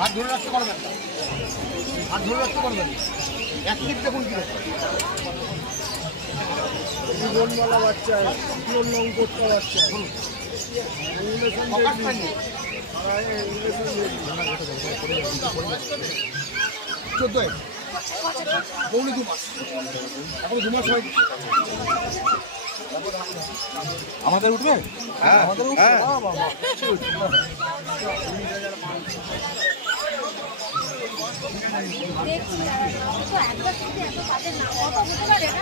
হাত ধরে রাখতে পারবেন, হাত ধরে রাখতে পারবেন। এক মিনিট দেখুন কি জীবনমালা বাচ্চা, পিওর লং কোটটা বাচ্চা, চোদ্দোয় পৌনে 2 মাস, এখন 2 মাস হয়। আমাদের উঠবে? হ্যাঁ আমাদের উঠবে।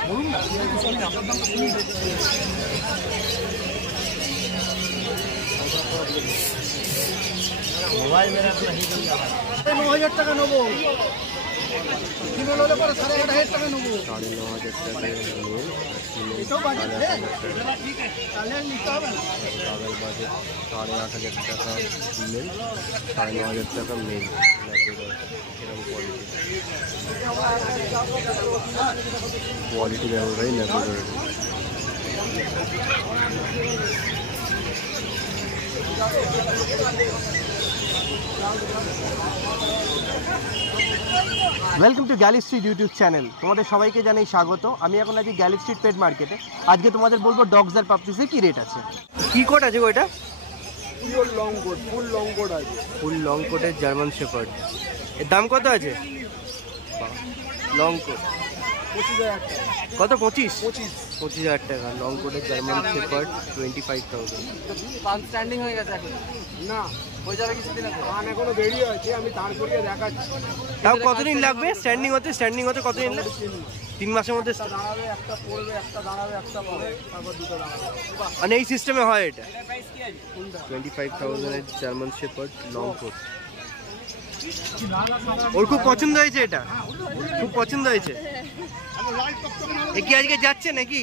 বলুন না মোবাইল মেরা 9,000 টাকা নেবো, ফিমেল হলে পরে 8,500 টাকা নেবো। 9,500 টাকা এটাও বাজেট তাহলে নিতে হবে না। ট্রাভেল বাজেট 8,500 টাকা ফিমেল, 9,500 টাকা মেল। এরকম কোয়ালিটি দেখো ভাই laboratory. Welcome to galley street YouTube channel. তোমাদের সবাইকে জানাই স্বাগত। আমি এখন আছি গ্যালি স্ট্রিট পেট মার্কেটে। আজকে তোমাদের বলবো ডগস আর পাপিসের কি রেট আছে। কি কোট আছে গো এটা? Pure long coat, full long coat আছে। ফুল লং কোটের জার্মান শেপার্ড। এর দাম কত আছে? লং কোট 25,000 টাকা। কত? 25,000 টাকা। লং কোটের জার্মান শেপার্ড 25,000। পান স্ট্যান্ডিং হয়ে গেছে এখন? না, হয়ে যাবে কিছুদিন। পান এখনো বেরিয়ে আছে, আমি তারপরে দেখাচ্ছি। তাও কতদিন লাগবে স্ট্যান্ডিং হতে? স্ট্যান্ডিং হতে কতদিন লাগবে? 3 মাসের মধ্যে দাঁড়াবে, একটা পড়বে, একটা দাঁড়াবে, একটা পড়বে, তারপর দুটো দাঁড়াবে। মানে এই সিস্টেমে হয় এটা। 25,000 এর জার্মান শেপার্ড লং কোট। ওর খুব পছন্দ হয়েছে এটা, খুব পছন্দ হয়েছে। এ কি আজকে যাচ্ছে নাকি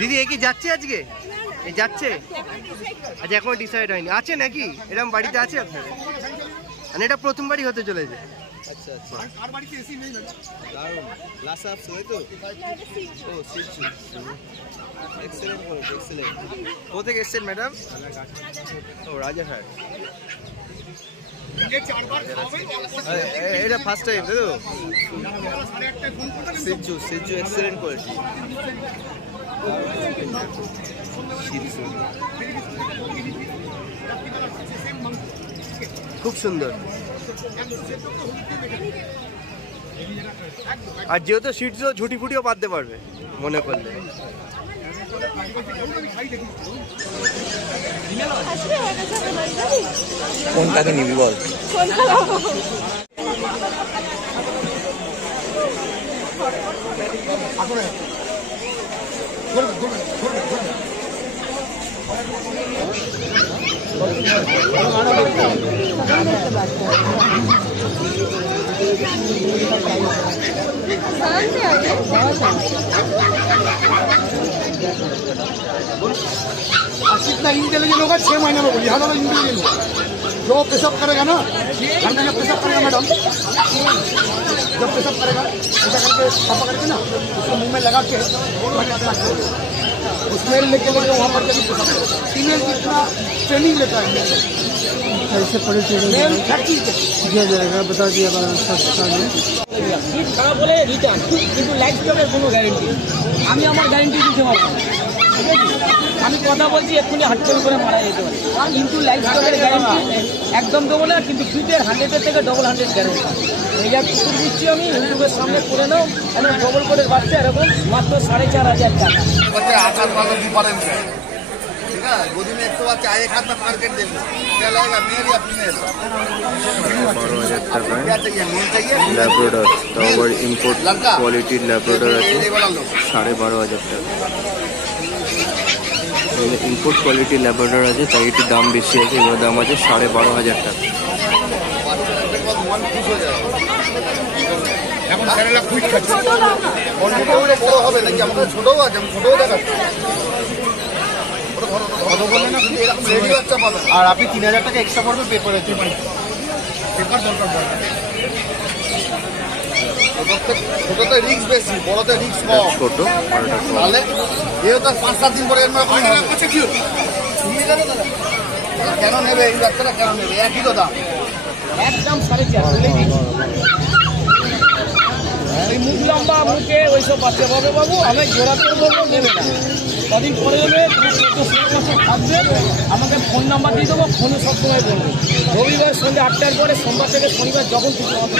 দিদি? এ কি যাচ্ছে আজকে? এ যাচ্ছে? আচ্ছা এখনো ডিসাইড হয়নি। আছে নাকি এরকম বাড়িতে আছে আপনার? মানে এটা প্রথমবারই হতে চলেছে। আচ্ছা আচ্ছা, আর বাড়িতে এসি নেই না? দারুন, লাসা আপস হয় তো? ও সিচু, এক্সেলেন্ট বলো, এক্সেলেন্ট। কোথা থেকে এসেছেন ম্যাডাম? ও রাজারহাট। এটা ফার্স্ট টাইম তাই তো? সিচু, সিচু এক্সেলেন্ট কোয়ালিটি। খুব সুন্দর। আর যেহেতু সিটসও ঝুটি ফুটিও বাঁধতে পারবে মনে করলে। কোনটাকে নিবি বল? कितना इंटेलिजेंट होगा 6 महीने में बोली ज़्यादा इंटेलिजेंट जो पेशअप करेगा ना, घर में जब पेशअप करेगा मैडम, जब पेशअप करेगा ऐसा करके पापा करके ना उसको मुंह में लगा के स्मेल लेके वहाँ पर जब फीमेल कितना ट्रेनिंग लेता है ऐसे पड़े दिया जाएगा, बता दिया খারাপ হলে রিটার্ন, কিন্তু লাইফ স্টকের কোনো গ্যারেন্টি আমি আমার গ্যারেন্টি দিতে পারবো না। ঠিক আছে, আমি কথা বলছি এক্ষুনি হাট করে মারা যেতে পারে, কিন্তু লাইফ স্টকের গ্যারেন্টি একদম দেবো না। কিন্তু ফিটের 100-এর থেকে 100 গ্যারেন্টি। এই যা কুকুর দিচ্ছি আমি ইউটিউবের সামনে করে নাও, আমি ডবল কোটের বাচ্চা এরকম মাত্র 4,500 টাকা। गोदी में 100 बार चाय खाता मार्केट देखो क्या लगेगा, मेल या फीमेल? 12,000 টাকায় क्या चाहिए, मेल चाहिए? ল্যাব্রাডর, টাওয়ার ইম্পোর্ট কোয়ালিটির ল্যাব্রাডর আছে 12,500 টাকা। ইম্পোর্ট কোয়ালিটির ল্যাব্রাডর আছে, তাই একটু দাম বেশি আছে। এগুলোর দাম আছে 12,500 টাকা। এখন স্যারেরা কুইট খাচ্ছে, বড় হবে নাকি? আমাদের ছোটও আছে, ছোটও দেখাচ্ছে। আর আপনি 3,000 টাকা এক্সট্রা পড়বে পেপারে, পেপার দরকার পড়বে। ছোটতে রিস্ক বেশি, বড়তে রিস্ক কম। ছোট তাহলে যেহেতু 5-7 দিন পরে কেন নেবে এই বাচ্চাটা কেন নেবে? একই তো দাম। একদম 4.5 বলেই দিচ্ছি। এই মুখ লম্বা মুখে ওইসব বাচ্চা পাবে বাবু, আমি জোড়া করে বলবো নেবে না, কদিন পরে নেবে, 14-16 বছর থাকবে, আমাকে ফোন নাম্বার দিয়ে দেবো, ফোনে সবসময় বলবো। রবিবার সন্ধ্যে 8টার পরে, সোমবার থেকে শনিবার যখন কিছু হবে।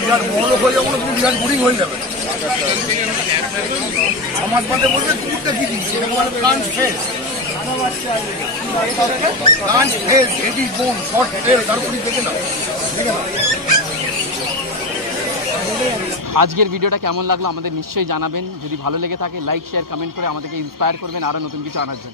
বিরাট বড় হয়ে যাবো না, তুমি বিরাট বোরিং হয়ে যাবে। সমাজ বাদে বলবে কুকুরটা কি দিচ্ছে, এরকম কাঞ্চ ফেস, কাঞ্চ ফেস, হেভি বোন, শর্ট ফেস, তারপরে দেখে না, দেখে না। আজকের ভিডিওটা কেমন লাগলো আমাদের নিশ্চয়ই জানাবেন। যদি ভালো লেগে থাকে লাইক শেয়ার কমেন্ট করে আমাদেরকে ইন্সপায়ার করবেন আরও নতুন কিছু আনার জন্য।